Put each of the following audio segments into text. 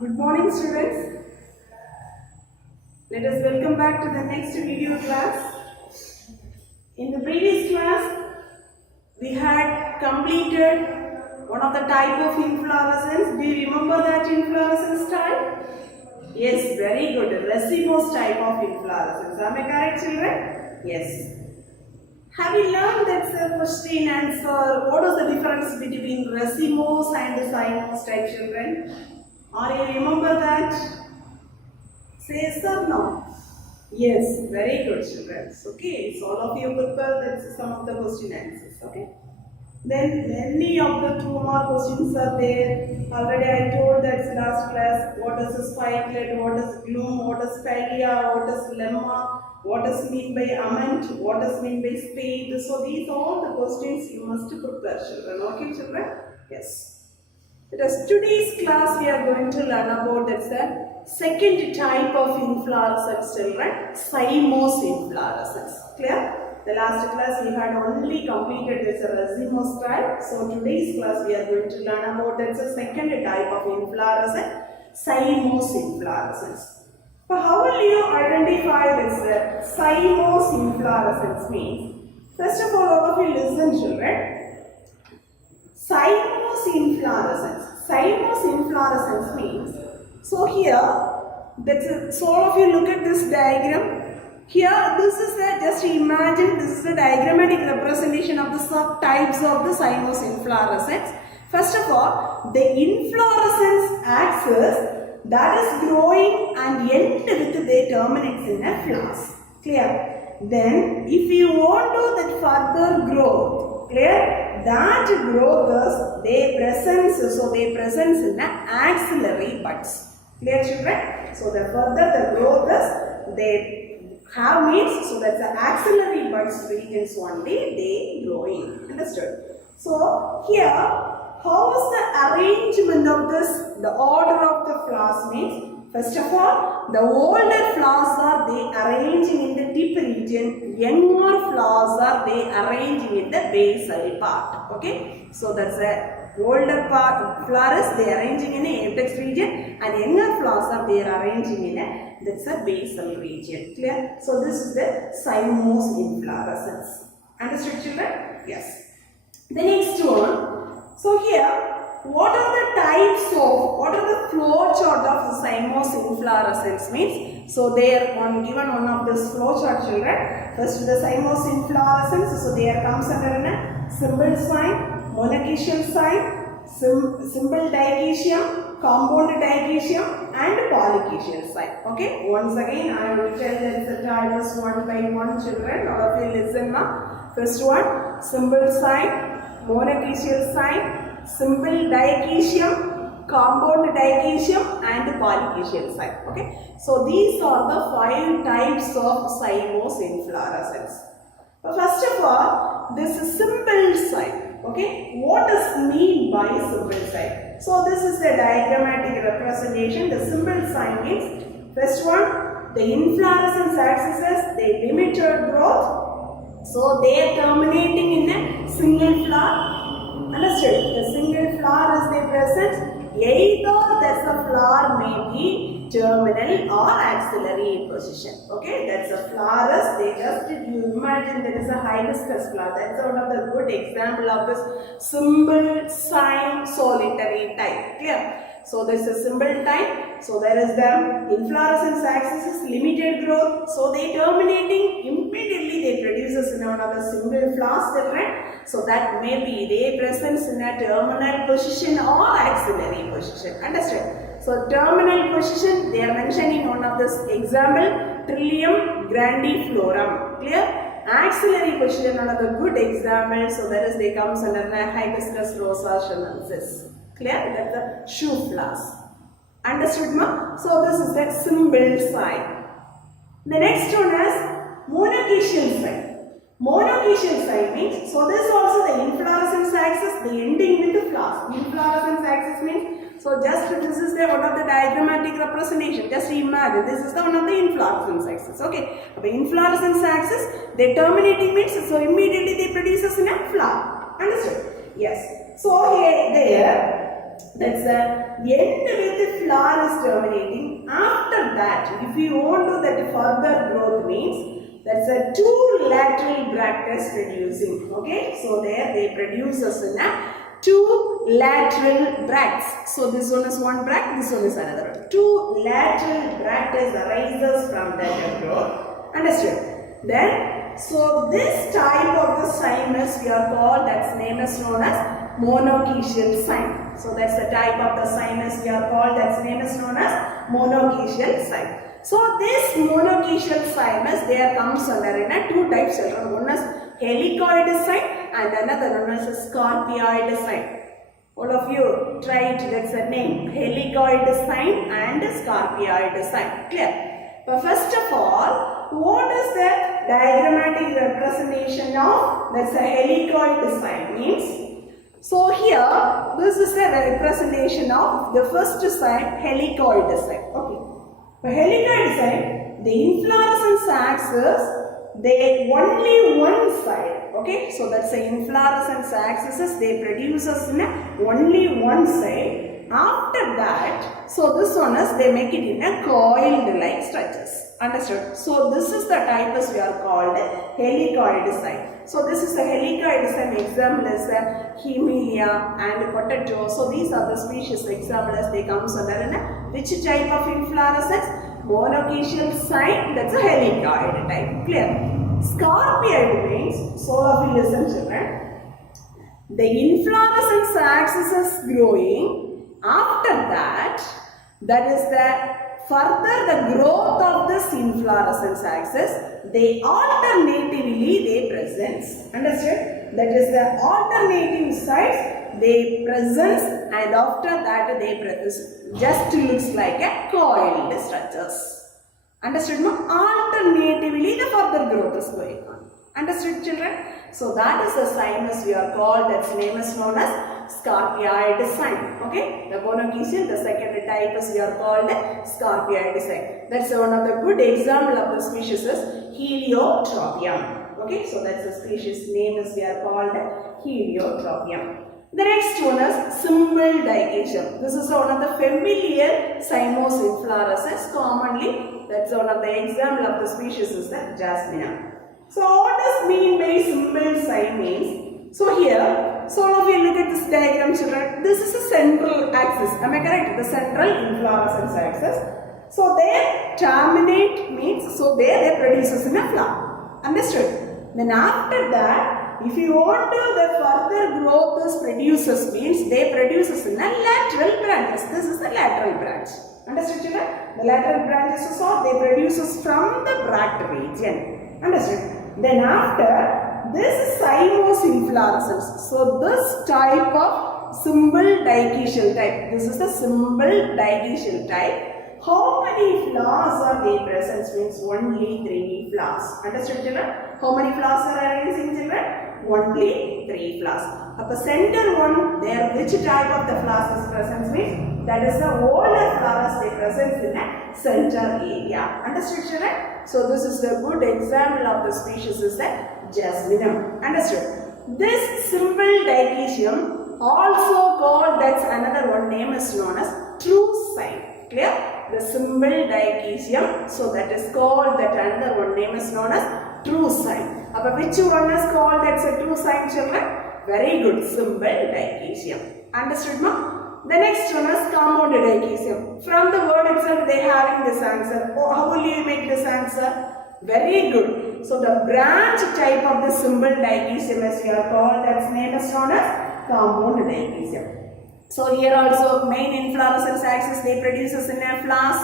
Good morning, students. Let us welcome back to the next video class. In the previous class, we had completed one of the type of inflorescence. Do you remember that inflorescence type? Yes, very good. Racemose type of inflorescence. Am I correct, children? Yes. Have you learned that question answer? What is the difference between racemose and cymose type, children? Or you remember that? Say yes or no? Yes, very good, children. Okay, so all of you prepare that's some of the question answers. Okay. Then many of the 2 more questions are there. Already I told that last class. What is a spikelet? What is gloom? What is palea? What is lemma? What does mean by ament? What does mean by spade? So these are all the questions you must prepare, children. Okay, children? Yes. Because today's class we are going to learn about that's the second type of inflorescence, children, cymose inflorescence. Clear? The last class we had only completed this racemose type. So today's class we are going to learn about that's the second type of inflorescence, cymose inflorescence. So how will you identify this cymose inflorescence means? First of all of you listen, children. Cymose inflorescence. Cymose inflorescence means, so here, so all of you look at this diagram. Here, this is just imagine this is a diagrammatic representation of the subtypes of the cymose inflorescence. First of all, the inflorescence axis that is growing and end with the terminates in a flowers. Clear? Then, if you want to that further growth, clear? That growth is they presence in the axillary buds. Clear, children? So the further the growth is they have means, so that's the axillary buds regions only they growing. Understood? So here, how is the arrangement of this? The order of the flowers means, first of all, the older flowers are they arranging in the tip region, younger flowers are they arranging in the basal part. Okay, so that's the older part flowers they arranging in the apex region, and younger flowers are they arranging in a that's a basal region. Clear? So this is the cymose inflorescence. Understood, children? Yes. The next one. So here, what are the types of, what are the flow chart of the cymose inflorescence means? So they are given one of this flow chart, children. First the cymose inflorescence, so there comes under a symbol sign, monoecial sign, symbol diaecium, compound diaecium and polyecial sign. Okay, once again I will tell that the type is one by one, children. All of you listen now. First one, symbol sign, monoecial sign, symbol diaecium, compound diaecium and polyecial sign. Okay, so these are the 5 types of cymose inflorescence. First of all, this is symbol sign. Okay, what does mean by symbol sign? So this is the diagrammatic representation. The symbol sign means, first one, the inflorescence axis, they limited growth, so they are terminating in a single flower. Understood? The single flower is they present. Either that's a flower may be terminal or axillary in position. Okay, that's a flower. They just you imagine there is a hibiscus flower. That's one of the good example of this symbol sign solitary type. Clear? So this is symbol type. So there is the inflorescence axis is limited growth. So they terminating immediately they produces in one of the single flowers, children. So that may be they presence in a terminal position or axillary position. Understand? So terminal position they are mentioning one of this example, Trillium grandiflorum. Clear? Axillary position another good example. So that is they comes under the Hibiscus rosa chinensis. Clear? That's the shoe flowers. Understood, ma? So this is the symbol sign. The next one is monoecial sign. Monoecial sign means, so this is also the inflorescence axis, the ending with the flowers. Inflorescence axis means, so just this is the one of the diagrammatic representation. Just imagine this is the one of the inflorescence axis. Okay, the inflorescence axis, they terminating means, so immediately they produces in a flower. Understood? Yes. So here, there, That's the end with the flower is terminating. After that, if you want to that further growth means that's a two lateral bracteae producing. Okay, so there they produce us in a two lateral bracts. So this one is one bract, this one is another one. Two lateral bracteae arises from that growth. Understood? Then, so this type of the cymose we are called, that's name is known as monoecial cyme. So that's the type of the cymose we are called, that's name is known as monoecial cyme. So this monoecial cymose, there comes under in two types. One is helicoid cyme and another one is scarpioid cyme. All of you try it, that's the name, helicoid cyme and scarpioid cyme. Clear? But first of all, what is the diagrammatic representation of that's a helicoid cyme means? So here, this is the representation of the first cyme, helicoid cyme. Okay. For helicoid cyme, the inflorescence axis, they only one side. Okay. So that's the inflorescence axis, they produce us in only one side. After that, so this one is, they make it in a coiled like structures. Understood? So this is the type as we are called helicoid cyme. So this is the helicoid cyme. Example is the Hemelia and potato. So these are the species. Example as they comes under which type of inflorescence? Monoecial cyme. That's a helicoid type. Clear? Scarpioid means, so of you listen children, the inflorescence axis is growing. After that, that is the further the growth of this inflorescence axis, they alternatively they present. Understood? That is the alternating sides they present, and after that they present. Just looks like a coiled structures. Understood? No? Alternatively the further growth is going on. Understood children? So that is the cymose we are called, that's name is known as scarpioid cyme. Okay, the monoecial, the second type is we are called scarpioid cyme. That's one of the good example of the species is Heliotropium. Okay, so that's the species name is we are called Heliotropium. The next one is simple dichasium. This is one of the familiar cymose inflorescence. Commonly, that's one of the example of the species is the Jasmina. So what does mean by simple cyme means? So here, so all of you look at this diagram children. This is a central axis. Am I correct? The central inflorescence axis. So there terminate means, so there they produces in a flower. Understood? Then after that, if you want to the further growth is produces means they produces in a lateral branches. This is the lateral branch. Understood children? The lateral branches so they produces from the bract region. Understood? Then after this is cymose inflorescence. So this type of simple dichasial type. This is the simple dichasial type. How many flowers are they present means only 3 flowers. Understood children? How many flowers are arising children? Only 3 flowers. At the center one, there which type of the flowers is present means that is the older flowers they present in a center area. Understood children? So this is the good example of the species is the Jasminum. Understood? This simple dichasium also called, that's another one name is known as true cyme. Clear? The simple dichasium, so that is called, that another one name is known as true cyme. Which one is called that's a true cyme children? Very good, simple dichasium. Understood ma? The next one is compound dichasium. From the word itself they having this answer. Oh, how will you make this answer? Very good. So the branch type of the simple dichasium as we are called, that's name is known as compound dichasium. So here also main inflorescence axis they produces in a flowers.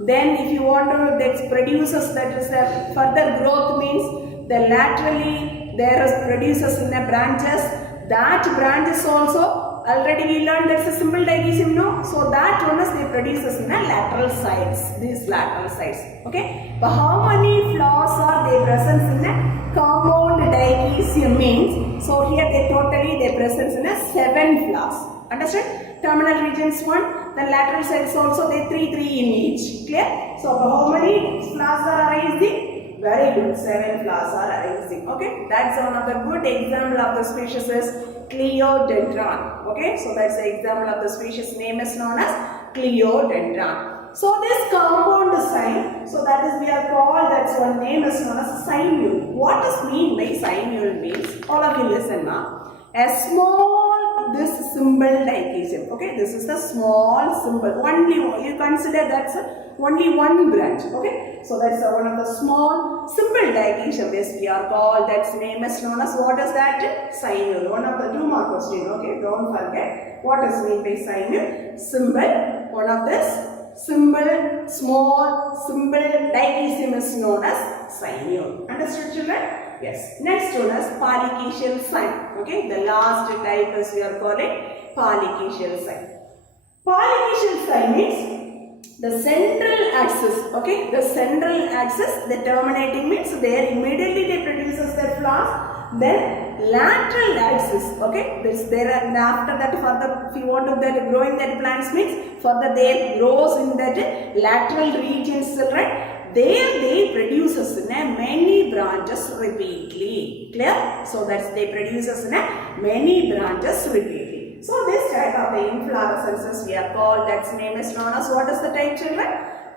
Then if you want to that produces, that is a further growth means the laterally there is produces in a branches. That branch is also already we learned that's a simple dichasium, no? So that one is they produces in a lateral sides, these lateral sides. Okay. But how many flowers are they present in a compound dichasium means? So here they totally they present in a 7 flowers. Understand? Terminal regions 1, then lateral sides also they 3 in each. Clear? So how many flowers are arising? Very good, 7 flowers are arising. Okay, that's one of the good example of the species is Cleodendron. Okay, so that's the example of the species name is known as Cleodendron. So this compound sign, so that is we are called, that's one name is known as cymule. What does mean by cymule means? All of you listen now. A small, this symbol dication. Okay, this is the small symbol. Only, you consider that's only one branch. Okay, so that's one of the small symbol dication. Yes, we are called, that's name is known as, what is that? Cymule. One of the 2 mark question. Okay, don't forget. What does mean by cymule? Symbol, one of this. Symbol, small symbol dication is known as cymule. Understood, children? Yes. Next one is polycation sign. Okay, the last type is we are calling polycation sign. Polycation sign means the central axis. Okay, the central axis, the terminating means there immediately they produces their flowers. Then lateral axis, okay, this there, and after that further, if you want to that growing that plants means further they grows in that lateral regions, children. There they produces in many branches repeatedly. Clear? So that's they produces in many branches repeatedly. So this type of the inflorescences we are called, that's name is known as, what is the type, children?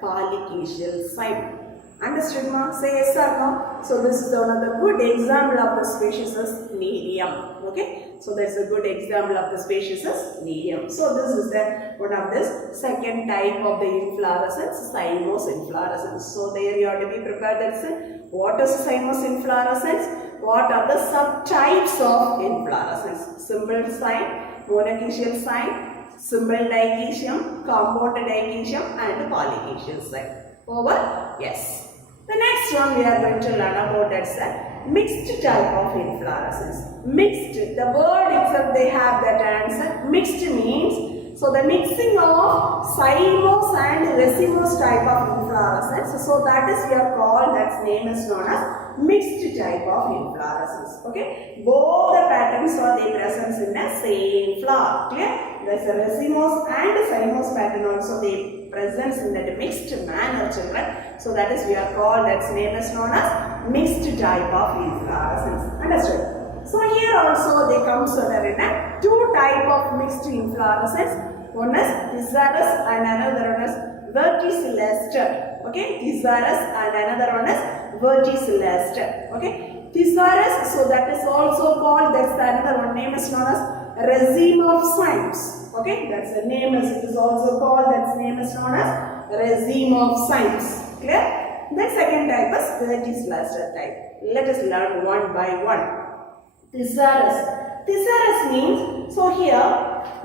Polycation sign. Understood, ma? Say yes or no? So this is one of the good example of the species is nerium. Okay, so that's a good example of the species is nerium. So this is the one of this second type of the inflorescence, cymose inflorescence. So there you have to be prepared. That's what is cymose inflorescence? What are the subtypes of inflorescence? Symbol sign, monoecial sign, symbol dication, compound dication, and polycation sign. Over? Yes. The next one we are going to learn about, that's a mixed type of inflorescence. Mixed, the word itself they have that answer. Mixed means, so the mixing of cymose and racemose type of inflorescence. So that is we are called, that name is known as mixed type of inflorescence. Okay, both the patterns are they present in the same flower. Clear? There's a racemose and a cymose pattern also they presence in that mixed manner, children. So that is we are called, that name is known as mixed type of inflorescence. Understood? So here also they come so there in a 2 type of mixed inflorescence. One is Thesaurus and another one is Verticillester. Okay, Thesaurus and another one is Verticillester. Okay, Thesaurus, so that is also called, that's the another one name is known as raceme of cymes. Okay, that's the name is, it is also called, that's name is known as raceme of cymes. Clear? The second type is Verticillester type. Let us learn one by one. Thesaurus. Thesaurus means, so here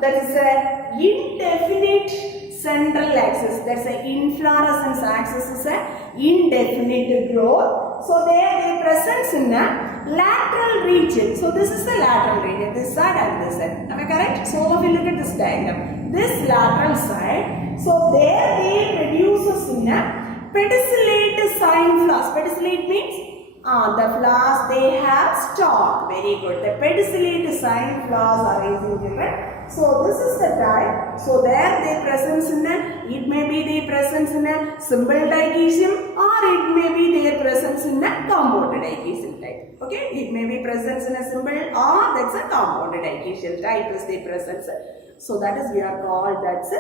that is a indefinite central axis. That's a inflorescence axis is a indefinite growth. So there they presence in a lateral region. So this is the lateral region, this side and this side. Am I correct? So all of you look at this diagram. This lateral side, so there they produces in a pedicellate cyme flowers. Pedicellate means the flowers they have stalk. Very good. The pedicellate cyme flowers are raising children. So this is the type. So there they presence in a, it may be their presence in a symbol dication or it may be their presence in a compounded dication type. Okay, it may be presence in a symbol or that's a compounded dication type is the presence. So that is we are called, that's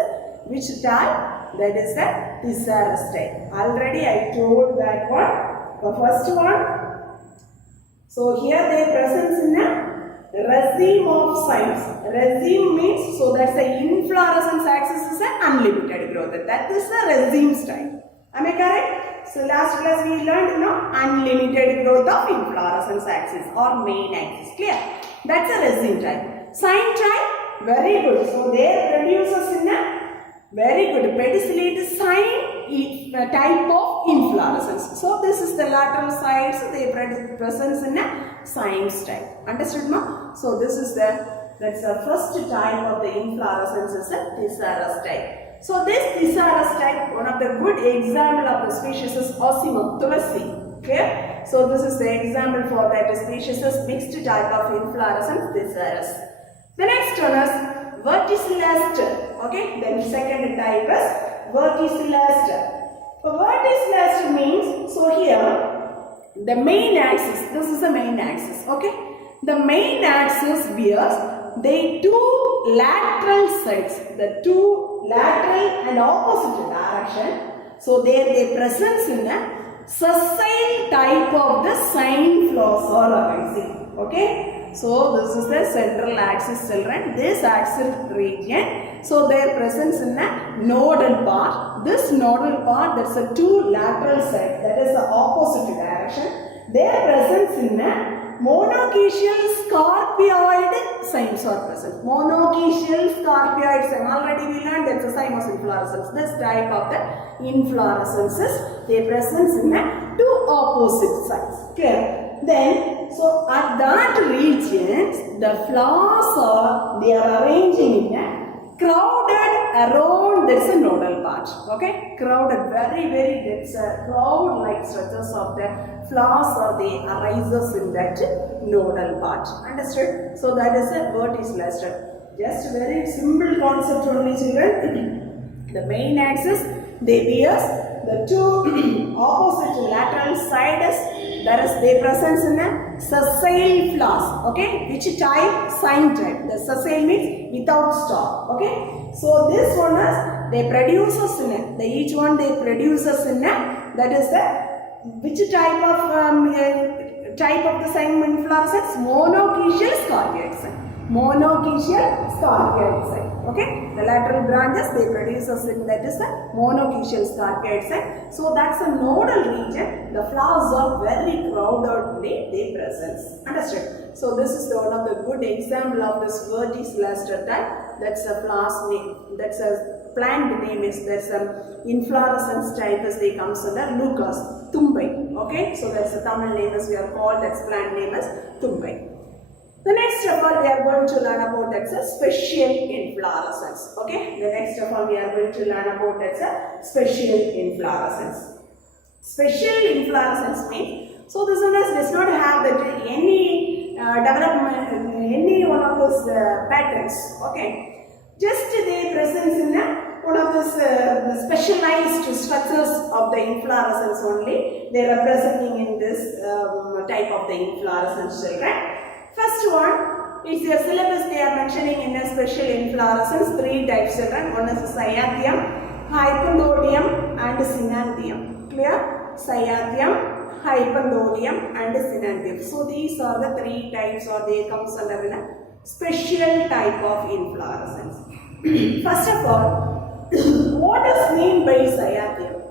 which type? That is the Thesaurus type. Already I told that one. The first one. So here they presence in a raceme of cymes. Raceme means, so that's the inflorescence axis is an unlimited growth. That is the raceme type. Am I correct? So last class we learned, unlimited growth of inflorescence axis or main axis. Clear? That's a raceme type. Cyme type, very good. So there produces in a very good pedicellate cyme type of inflorescence. So this is the lateral side. So they presence in a cymes type. Understood, ma? So this is that's the first type of the inflorescence is a Thesaurus type. So this Thesaurus type, one of the good example of the species is Ocimum, Tulasi. Clear? So this is the example for that species is mixed type of inflorescence Thesaurus. The next one is Verticillester. Okay, then second type is Verticillester. So Verticillester means, so here the main axis, this is the main axis. Okay, the main axis bears they two lateral sides, the two lateral and opposite direction. So there they presence in a sessile type of the sign flows are arising. Okay. So this is the central axis, children. This axis region. So their presence in a nodal part. This nodal part, that's a two lateral side. That is the opposite direction. Their presence in a monochesial scarpioid cymes are present. Monochesial scarpioid cyme. Already we learned that's a cymose inflorescence. This type of the inflorescences, they presence in a two opposite sides. Clear? Then, so at that region, the flowers are, they are arranging in a crowded around, that's a nodal part. Okay? Crowded, very, that's a crowd like structures of the flowers or they arises in that nodal part. Understood? So that is a vertical structure. Just a very simple concept only, children. The main axis, they bears the two opposite lateral sides, that is they presence in a sessile flowers. Okay? Which type? Sign type. The sessile means without stalk. Okay? So this one is, they produces in a, each one they produces in a, that is the which type of the sign inflorescence? Monochesial scarpioid sign. Monochesial scarpioid sign. Okay, the lateral branches they produce in that is the monochesial scarpioid sign. So that's a nodal region. The flowers are very crowded. They presence. Understood? So this is one of the good example of this verticilluster type. That's a flowers name. That's a plant name is there's an inflorescence type as they comes under Lucas Tumbai. Okay, so that's the Tamil name as we are called. That's plant name as Tumbai. The next of all we are going to learn about that's a special inflorescence. Okay, the next of all we are going to learn about that's a special inflorescence. Special inflorescence means, so this one does not have that any development, any one of those patterns. Okay, just they presence in one of those specialized structures of the inflorescence only. They are representing in this type of the inflorescence, children. First one is the syllabus they are mentioning in a special inflorescence. Three types, children. One is cyathium, hypanthoddium and synanthium. Clear? Cyathium, hypanthoddium and synanthium. So these are the three types or they comes under a special type of inflorescence. First of all, what is meant by cyathium?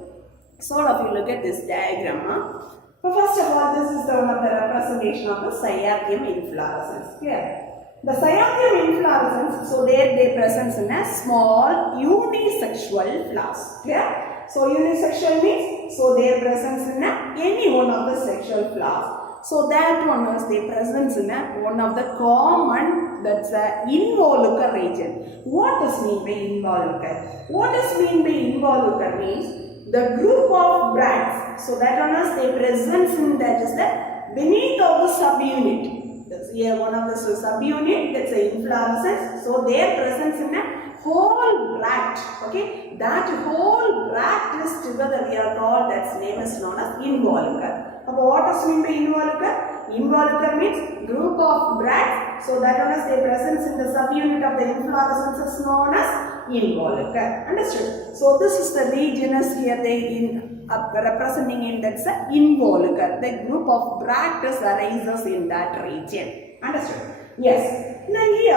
So all of you look at this diagram. First of all, this is one of the representation of the cyathium inflorescence. Here, the cyathium inflorescence, so there they presence in a small unisexual flowers. Clear? So unisexual means, so their presence in any one of the sexual flowers. So that one is they presence in one of the common, that's a involucre region. What does mean by involucre? What does mean by involucre means the group of bracts. So that one is they presence in that is the beneath of the subunit. That's here one of the subunit, that's a inflorescence. So their presence in a whole bract. Okay, that whole bract is together we are called, that's name is known as involucre. What does mean by involucre? Involucre means group of bracts. So that one is their presence in the subunit of the inflorescence is known as involucre. Understood? So this is the region is here they representing in that's a involucre. The group of bracts arises in that region. Understood? Yes. Now here,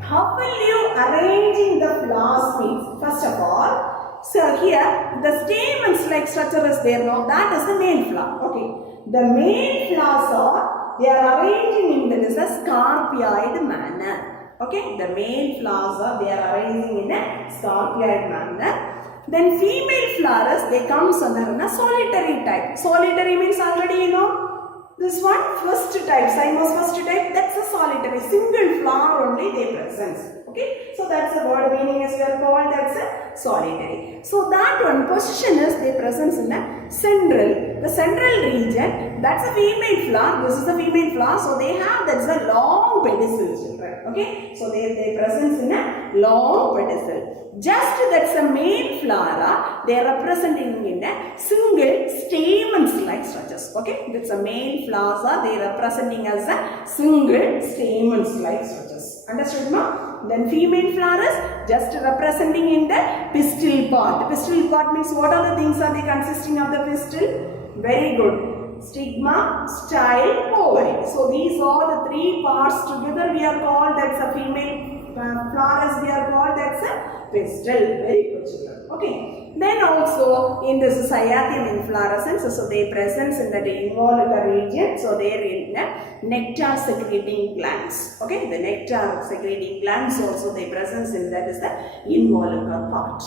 how will you arranging the flowers means? First of all, so here the stamens like structure is there now. That is the main flower. Okay. The main flowers are they are arranging in that is a scarpioid manner. Okay, the male flowers are they are arranging in a scarpioid manner. Then female flowers they comes under a solitary type. Solitary means already you know this one first type, Cymose first type, that's a solitary single flower only they present. Okay, so that's the word meaning as we are called that's a solitary. So that one position is they presence in a central. The central region, that's a female flower. This is the female flower. So they have that's a long pedicel, children. Okay, so they presence in a long pedicel. Just that's a male flower, they are representing in a single stamens like structures. Okay, that's a male flowers are they representing as a single stamens like structures. Understood, ma? Then female flowers just representing in the pistil part. Pistil part means what are the things are they consisting of the pistil? Very good. Stigma, style, ovary. So these are the three parts together we are called that's a female flowers we are called that's a pistil. Very good, children. Okay. Then also in this cyathium inflorescence, so they presence in the involucral region. So they are in the nectar secreting glands. Okay, the nectar secreting glands also they presence in that is the involucral part.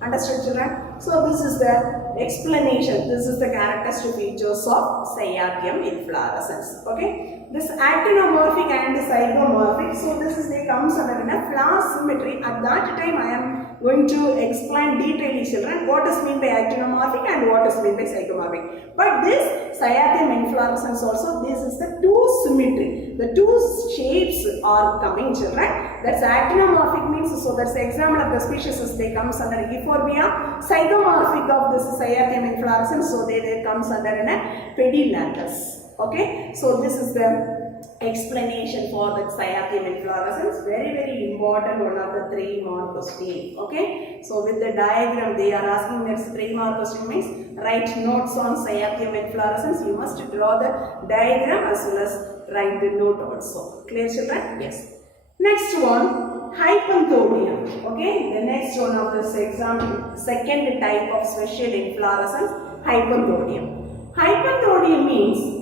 Understood, children? So this is the explanation. This is the characteristic features of cyathium inflorescence. Okay, this actinomorphic and zygomorphic. So this is they comes under a flower symmetry. At that time I am going to explain detailedly, children, what is meant by actinomorphic and what is meant by zygomorphic. But this cyathium inflorescence also, this is the two symmetry. The two shapes are coming, children. That's actinomorphic means, so that's the example of the species is they comes under euphorbia. Zygomorphic of this cyathium inflorescence, so they comes under a pediculatus. Okay, so this is the explanation for the cyathium inflorescence. Very important, one of the 3 mark question. Okay, so with the diagram they are asking that's 3 mark question means write notes on cyathium inflorescence. You must draw the diagram as well as write the note also. Clear, children? Yes. Next one, hypanthodium. Okay, the next one of this example, second type of special inflorescence, hypanthodium. Hypanthodium means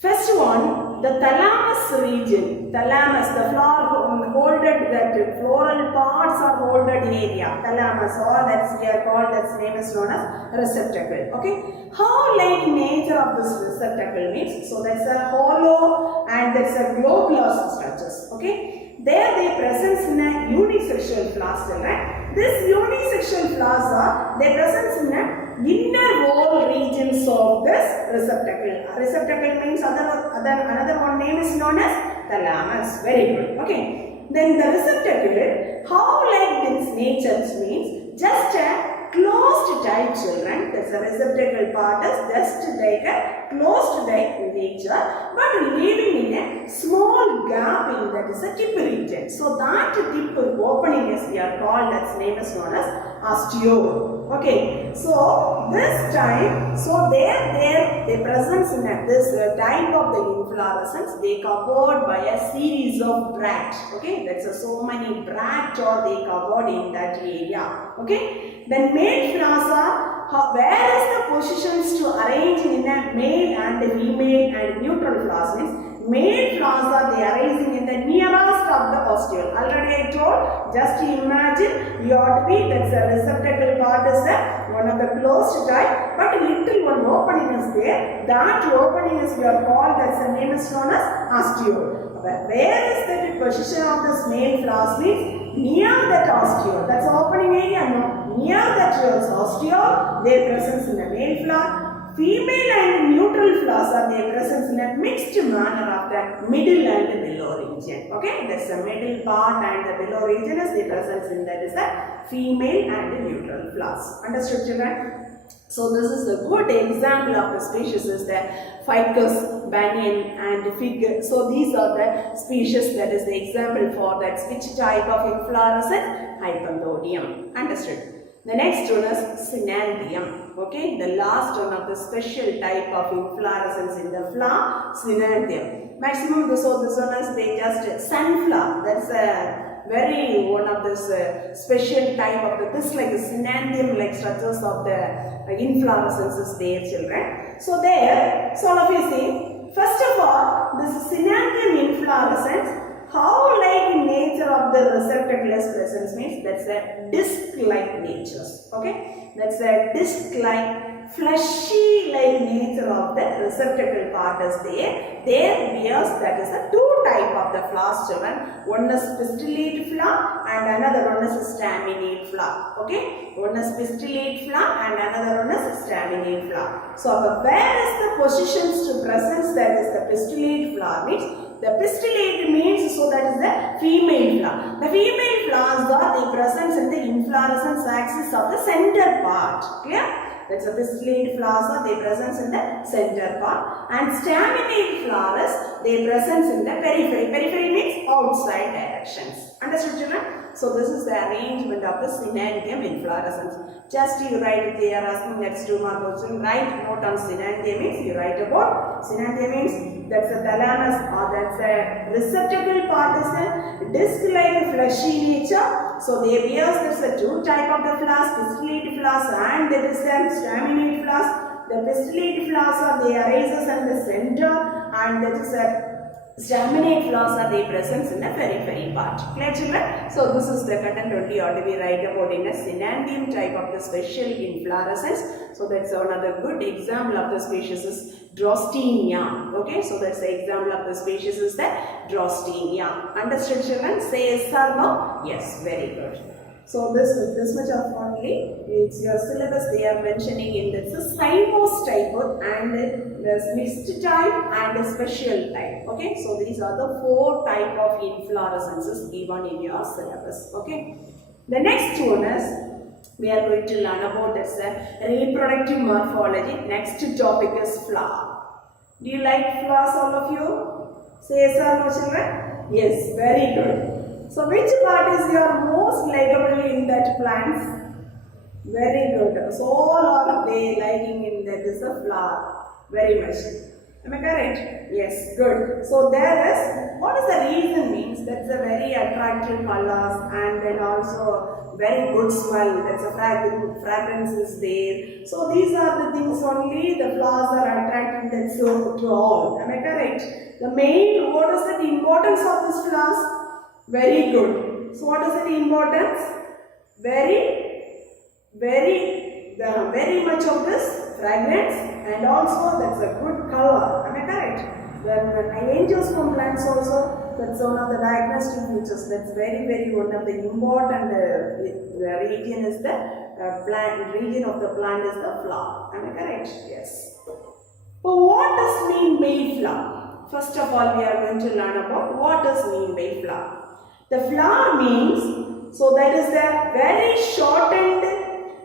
first one, the thalamus region. Thalamus, the flower holded, that floral parts are holded area. Thalamus, or that's we are called, that's name is known as receptacle. Okay, how like nature of this receptacle means, so that's a hollow and that's a globular structures. Okay, there they presence in a unisexual flowers, right? This unisexual flowers are they presence in a inner wall regions of this receptacle. Receptacle means another one name is known as thalamus. Very good. Okay. Then the receptacle, how like this nature means just a closed type, children. That's a receptacle part is just like a closed type nature, but leaving in a small gap in that is a tip region. So that tip opening is we are called, that's name is known as ostiole. Okay, so this time, so they presence in this type of the inflorescence, they covered by a series of bracts. Okay, that's so many bracts or they covered in that area. Okay, then male flowers are, where is the positions to arrange in a male and female and neutral flowers means male flowers are they arising in the nearest of the ostiole. Already I told, just imagine you ought to be, that's a receptacle part is one of the closed type, but little one opening is there. That opening is we are called, that's the name is known as ostiole. Where is the position of this male flowers means near that ostiole. That's opening area, no. Near that ostiole, their presence in the male flower. Female and neutral flowers are their presence in a mixed manner of the middle and the below region. Okay, that's the middle part and the below region is the presence in that is the female and the neutral flowers. Understood, children? So this is a good example of the species is the ficus, banyan and fig. So these are the species that is the example for that which type of inflorescence? Hypanthodium. Understood? The next one is synanthium. Okay, the last one of the special type of inflorescence in the flower, synanthium. Maximum, so this one is they just sunflower. That's a very one of this special type of the, this like the synanthium like structures of the inflorescence is there, children. So there, so all of you see, first of all, this synanthium inflorescence, how like in nature of the receptaculous presence means that's a disc-like natures. Okay, that's a disc-like, fleshy-like nature of the receptacle part is there. There bears that is a two type of the flowers, children. One is pistillate flower and another one is staminate flower. Okay, one is pistillate flower and another one is staminate flower. So where is the positions to presence that is the pistillate flower means. The pistillate means, so that is the female flower. The female flowers are the presence in the inflorescence axis of the center part. Clear? That's a pistillate flowers are they presence in the center part. And staminate flowers they presence in the periphery. Periphery means outside direction. directions. Understood, children? So this is the arrangement of the synanthum inflorescence. Just you write, they are asking next 2 mark question, write note on synanthum means you write about synanthum means that's a thalamus or that's a receptacle part is a disc-like fleshy nature. So they bears there's a 2 type of the flowers, pistillate flowers and there is a staminate flowers. The pistillate flowers are the arises in the center and there is a staminate flowers are they present in the periphery part. Clear, children? So this is the content only ought to be write about in a synanthum type of the special inflorescence. So that's another good example of the species is Drostenia. Okay, so that's the example of the species is the Drostenia. Understood, children? Say yes or no? Yes, very good. So this much of only it's your syllabus they are mentioning in this Cymose type and the mixed type and a special type. Okay, so these are the 4 type of inflorescences given in your syllabus. Okay, the next one is we are going to learn about this reproductive morphology. Next topic is flower. Do you like flowers, all of you? Say yes or no, children? Yes, very good. So which part is your most likable in that plants? Very good. So all are they liking in that is a flower. Very much. Am I correct? Yes, good. So there is, what is the reason means? That's a very attractive colors and then also very good smell. That's a fragrance is there. So these are the things only the flowers are attracting that so to all. Am I correct? The main, what is the importance of this flowers? Very good. So what is the importance? Very much of this fragrance and also that's a good color. Am I correct? Then angiosperm plants also, that's one of the diagnostic features. That's very one of the important the region is the region of the plant is the flower. Am I correct? Yes. So what does mean by flower? First of all, we are going to learn about what does mean by flower. The flower means, so that is the very shortened,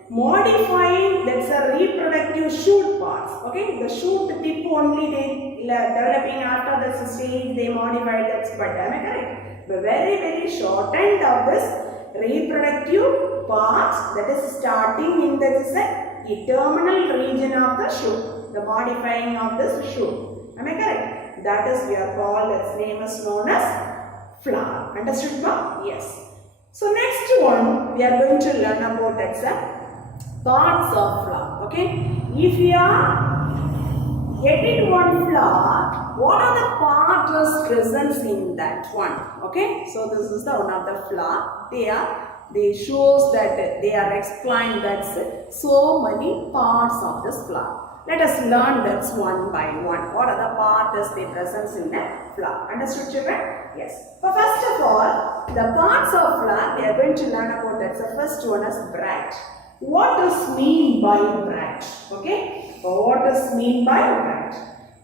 modified, that's a reproductive shoot parts. Okay, the shoot tip only they developing after the stage they modify that bud. Am I correct? The very shortened of this reproductive parts that is starting in the terminal region of the shoot, the modifying of this shoot. Am I correct? That is we are called, its name is known as flower. Understood, ma'am? Yes. So next one we are going to learn about that's parts of flower. Okay. If we are getting one flower, what are the parts present in that one? Okay. So this is the one of the flower. They shows that they are explained that so many parts of this flower. Let us learn that one by one. What are the parts they present in the flower? Understood, children? Yes. So first of all, the parts of flower we are going to learn about that. The first one is bract. What does mean by bract? Okay. So what does mean by bract?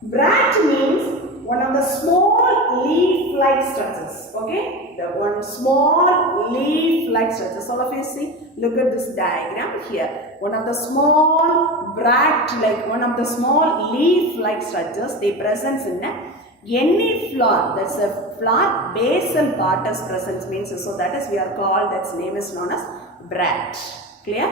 Bract means one of the small leaf-like structures. Okay. The one small leaf-like structures. All of you see. Look at this diagram here. One of the small bract, like one of the small leaf-like structures, they present in any flower. That's a flower basal part is present means. So that is we are called. That's name is known as bract. Clear?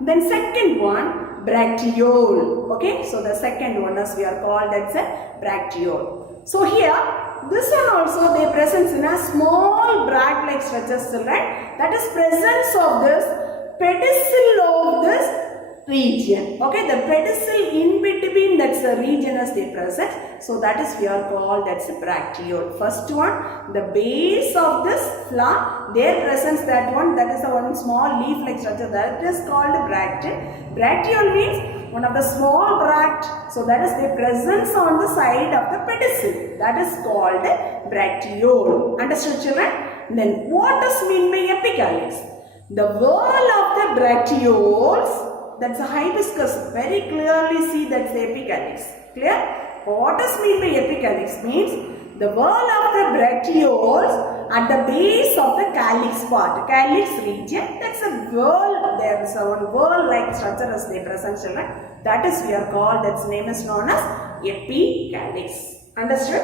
Then second one, bracteole. Okay. So the second one is we are called that's a bracteole. So here this one also they present in a small bract-like structures, right? That is presence of this pedicel of this region. Okay, the pedicel in between, that's the region as they present. So that is we are called that's a bracteole. First one, the base of this flower, there presents that one, that is the one small leaf-like structure, that is called bracteole. Bracteole means one of the small bract, so that is the presence on the side of the pedicel, that is called bracteole. Understood, children? Then what does mean by apicalyx? The whorl of the bracteoles, that's a hibiscus, very clearly see that's the apicalyx. Clear? What does mean by apicalyx? Means the whorl of the bracteoles at the base of the calyx part, calyx region, that's a whorl, there is a one whorl-like structure as they present, children. That is we are called, that's name is known as apicalyx. Understood?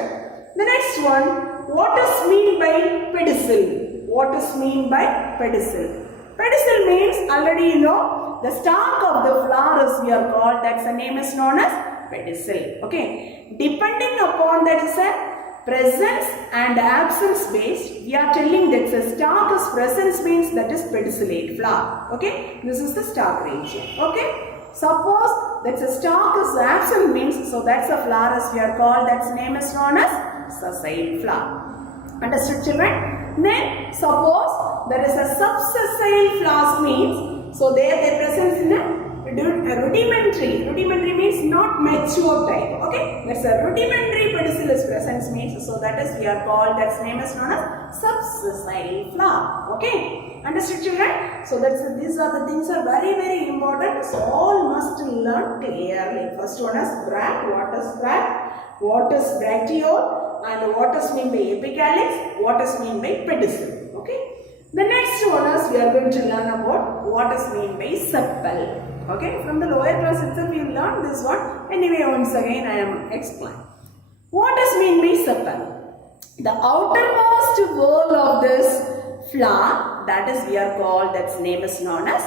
The next one, what is mean by pedicel? What is mean by pedicel? Pedicel means, already you know, the stalk of the flowers we are called, that's the name is known as pedicel. Okay. Depending upon that is a presence and absence based, we are telling that the stalk is presence means that is pedicellate flower. Okay. This is the stalk region. Okay. Suppose that the stalk is absent means, so that's the flowers we are called, that's name is known as sessile flower. Understood, children? Then suppose there is a subsessile flowers means, so there they present in a rudimentary. Rudimentary means not mature type. Okay, that's a rudimentary pedicellous presence means, so that is we are called, that's name is known as subsessile flower. Okay, understood, children? So that's these are the things are very important. So all must learn clearly. First one is bracts. What is bract? What is bracteole? And what is mean by apicalyx, what is mean by pedicel. Okay. The next one is we are going to learn about what is mean by sepal. Okay. From the lower class itself you learn this one. Anyway, once again I am explaining. What is mean by sepal? The outermost wall of this flower, that is we are called, that's name is known as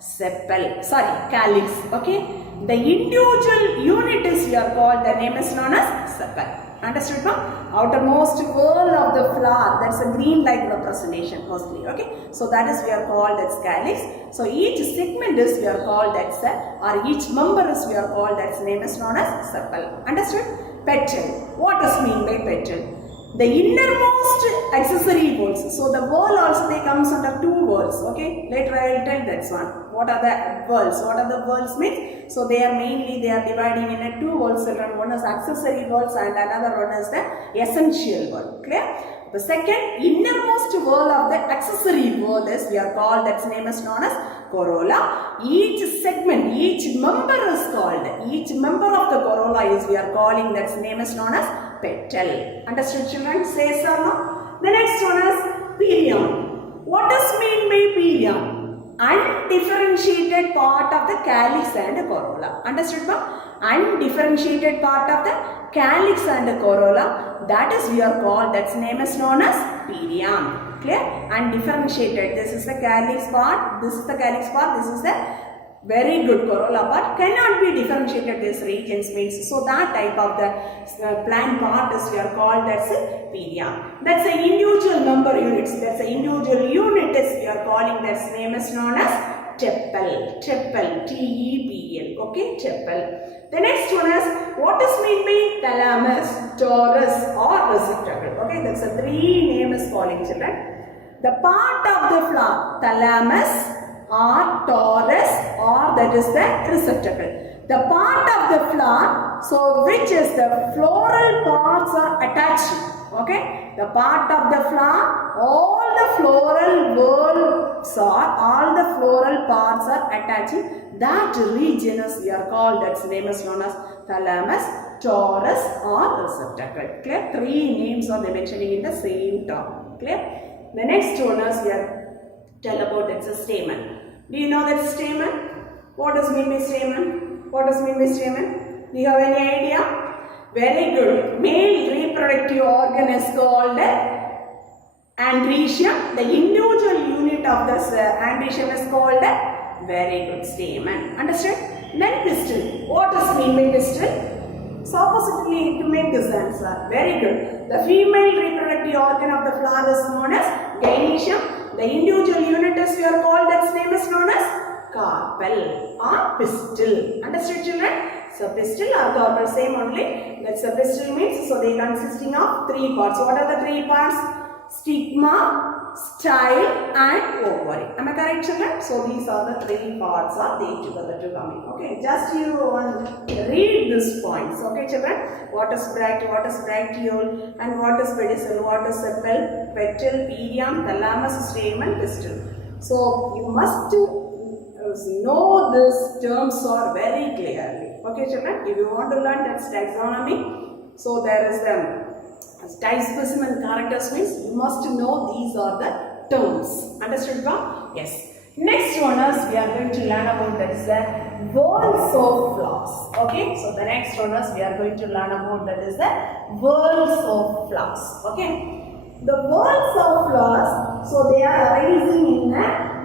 sepal. Sorry, calyx. Okay. The individual unit is we are called, the name is known as sepal. Understood, no? Outermost whorl of the flower, that's a green like representation mostly. Okay, so that is we are called, that's calyx. So each segment is we are called, that's or each member is we are called, that's name is known as sepal. Understood? Petal. What is mean by petal? The innermost accessory whorls. So the whorl also they comes under two whorls. Okay, later I will tell that's one. What are the whorls? What are the whorls means? So they are mainly they are dividing in a two whorls. One is accessory whorls and another one is the essential whorl. Clear? The second innermost whorl of the accessory whorl is we are called, that's name is known as corolla. Each segment, each member is called. Each member of the corolla is we are calling, that's name is known as petal. Understood, children? Say so no? The next one is perion. What does mean by perion? Undifferentiated part of the calyx and corolla. Understood, ma? Undifferentiated part of the calyx and corolla, that is we are called, that's name is known as perion. Clear? Undifferentiated. This is the calyx part, this is the calyx part, this is the very good corolla part, cannot be differentiated these regions means, so that type of the plant part is we are called, that's a perion. That's the individual member units, that's the individual unit is we are calling, that's name is known as tepal. Tepal, T-E-P-L. Okay, tepal. The next one is what is mean by thalamus, torus or receptacle. Okay, that's a three name is calling, children. The part of the flower, thalamus or torus or that is the receptacle. The part of the flower, so which is the floral parts are attached. Okay, the part of the flower, all the floral whorls all the floral parts are attaching. That region is we are called, that's name is known as thalamus, torus or receptacle. Clear? Three names are they mentioning in the same term. Clear? The next one is we are tell about that's a stamen. Do you know that stamen? What does mean by stamen? What does mean by stamen? Do you have any idea? Very good. Male reproductive organ is called andrecium. The individual unit of this andrecium is called very good stamen. Understood? Then pistil. What does mean by pistil? Supposedly to make this answer. Very good. The female reproductive organ of the flower is known as gynoecium. The individual unit is we are called, that's name is known as carpel or pistil. Understood, children? So pistil or carpel same only. That's a pistil means, so they consisting of three parts. What are the three parts? Stigma, style and ovary. Am I correct, children? So these are the three parts are they together to coming. Okay, just you read these points. Okay, children? What is bract, what is bracteole and what is pedicel, what is sepal, petal, perion, thalamus, stamen, pistil. So you must know these terms are very clearly. Okay, children? If you want to learn that's taxonomy, so there is the type, specimen, characters means you must know these are the terms. Understood, ba? Yes. Next one is we are going to learn about that is the worlds of flowers. Okay, so the next one is we are going to learn about that is the worlds of flowers. Okay, the worlds of flowers, so they are arising in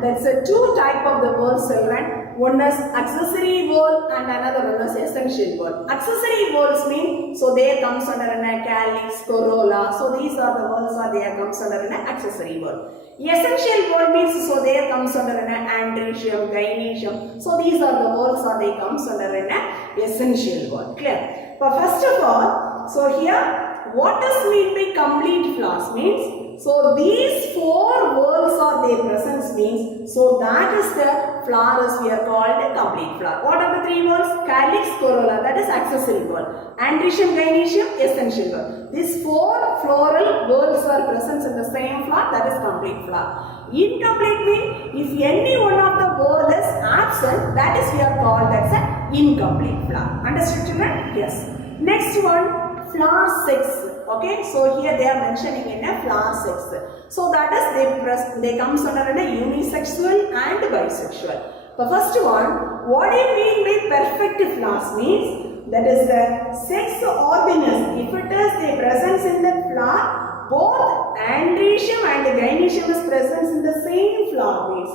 that's a two type of the worlds, children. One is accessory world and another one is essential world. Accessory worlds mean, so there comes under an calyx, corolla. So these are the worlds are there comes under an accessory world. Essential world means, so there comes under an androecium, gynoecium. So these are the worlds are they comes under an essential world. Clear? But first of all, so here what does mean by complete flowers means? So these four worlds are their presence means, so that is the flowers we are called a complete flower. What are the three worlds? Calyx, corolla, that is accessory world. Androecium, gynoecium, essential world. These four floral worlds are present in the same flower, that is complete flower. Incomplete means if any one of the world is absent, that is we are called as an incomplete flower. Understood, children? Yes. Next one, flower sex. Okay, so here they are mentioning in a flower sex. So that is they comes under a unisexual and bisexual. The first one, what do you mean by perfect flowers means? That is the sex organs. If it is the presence in the flower, both androecium and gynoecium is present in the same flower means.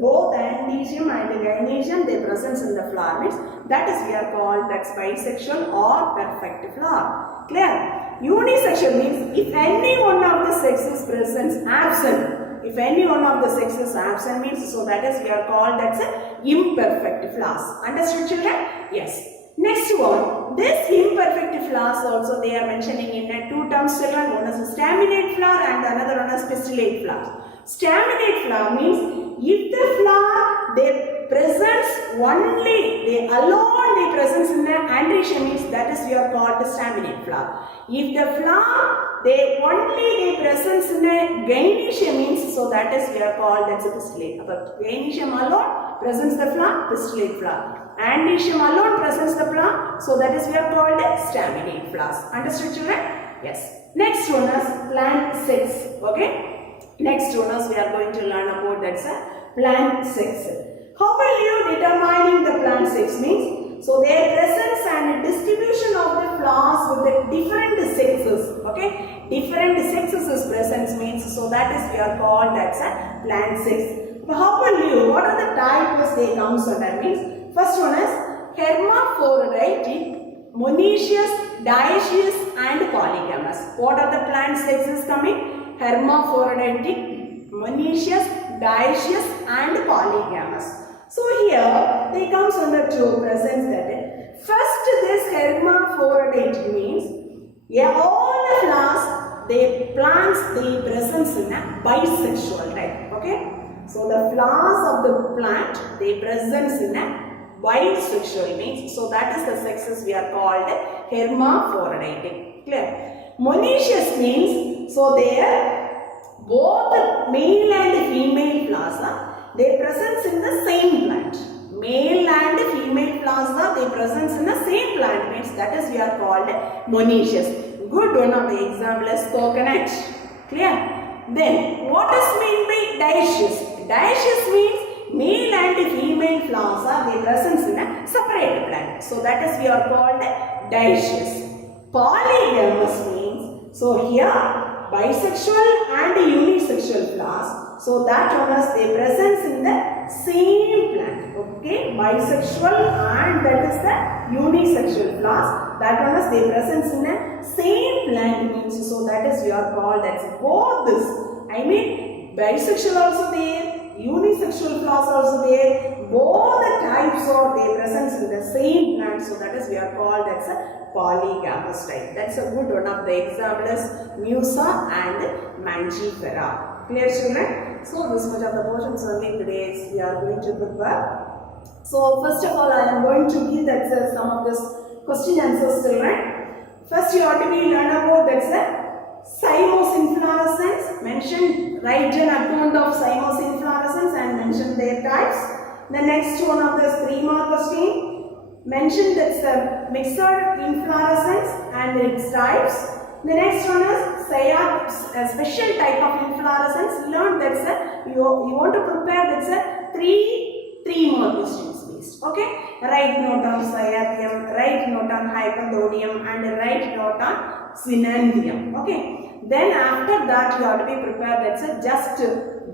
Both androecium and gynoecium they presence in the flower means, that is we are called that's bisexual or perfect flower. Clear? Unisexual means if any one of the sexes presents absent. If any one of the sexes absent means, so that is we are called that's imperfect flowers. Understood, children? Yes. Next one, this imperfect flowers also they are mentioning in two terms, children. One is staminate flower and another one is pistillate flower. Staminate flower means if the flower they presents only, they alone they presence in the androecium means, that is we are called the staminate flower. If the flower they only they presence in a gynoecium means, so that is we are called that's a pistillate. But gynoecium alone presents the flower, pistillate flower. Androecium alone presents the flower, so that is we are called staminate flowers. Understood, children? Yes. Next one is plant sex. Okay. Next one is we are going to learn about that's a plant sex. How will you determining the plant sex means? So their presence and distribution of the flowers with the different sexes. Okay, different sexes is presence means, so that is we are called that's a plant sex. But how will you? What are the types they comes under means? First one is hermaphrodite, monoecious, dioecious and polygamous. What are the plant sexes coming? Hermaphroditic, monoecious, dioecious and polygamous. So here they comes under two presents that first this hermaphrodite means all the flowers they plants the presence in a bisexual type. Okay, so the flowers of the plant they presence in a bisexual means, so that is the sexes we are called hermaphroditic. Clear? Monoecious means, so there both male and female flowers they presence in the same plant. Male and female flowers they presence in the same plant means, that is we are called monoecious. Good, one of the example is coconut. Clear? Then what is mean by dioecious? Dioecious means male and female flowers they presence in a separate plant. So that is we are called dioecious. Polygamous means, so here bisexual and unisexual flowers, so that one is they presence in the same plant. Okay, bisexual and that is the unisexual flowers, that one is they presence in the same plant means, so that is we are called that's both this. I mean bisexual also there, unisexual flowers also there, both the types are they presence in the same plant, so that is we are called that's a polygamous type. That's a good one of the example is Musa and Mangifera. Clear, children? So this much of the portions only today we are going to prepare. So first of all I am going to give that some of this question answers, children. First you have to be learn about that's a Cymose inflorescence. Mention, write an account of Cymose inflorescence and mention their types. The next one of the 3 mark question. Mention that's a mixed inflorescence and its types. The next one is a special type of inflorescence. Learn that's a you want to prepare that's a three more questions based. Okay, write note on cyathium, write note on hyperdodium, and write note on synandrium. Okay, then after that you have to be prepared. That's a just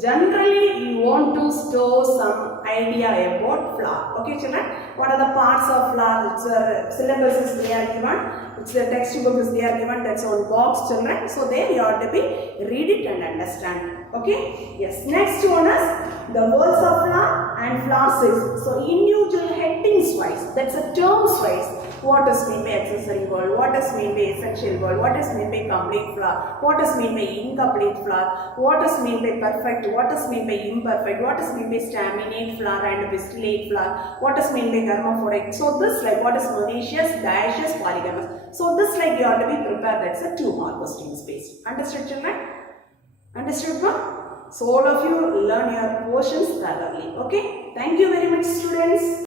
generally you want to store some idea about flower. Okay, children, what are the parts of flower? It's a syllabus is they are given. It's the textbook is they are given. That's on box, children. So there you have to be read it and understand. Okay. Yes. Next one is the words of flower and flower size. So individual headings wise. That's a terms wise. What is meant by accessory word? What is meant by essential word? What is meant by complete flower? What is meant by incomplete flower? What is meant by perfect? What is meant by imperfect? What is meant by staminate flower and pistillate flower? What is meant by hermaphrodite? So this like what is monoecious, dioecious, polygamous. So this like you have to be prepared. That's a 2 more questions based. Understood, children? Understood, ma'am? So all of you learn your portions thoroughly. Okay. Thank you very much, students.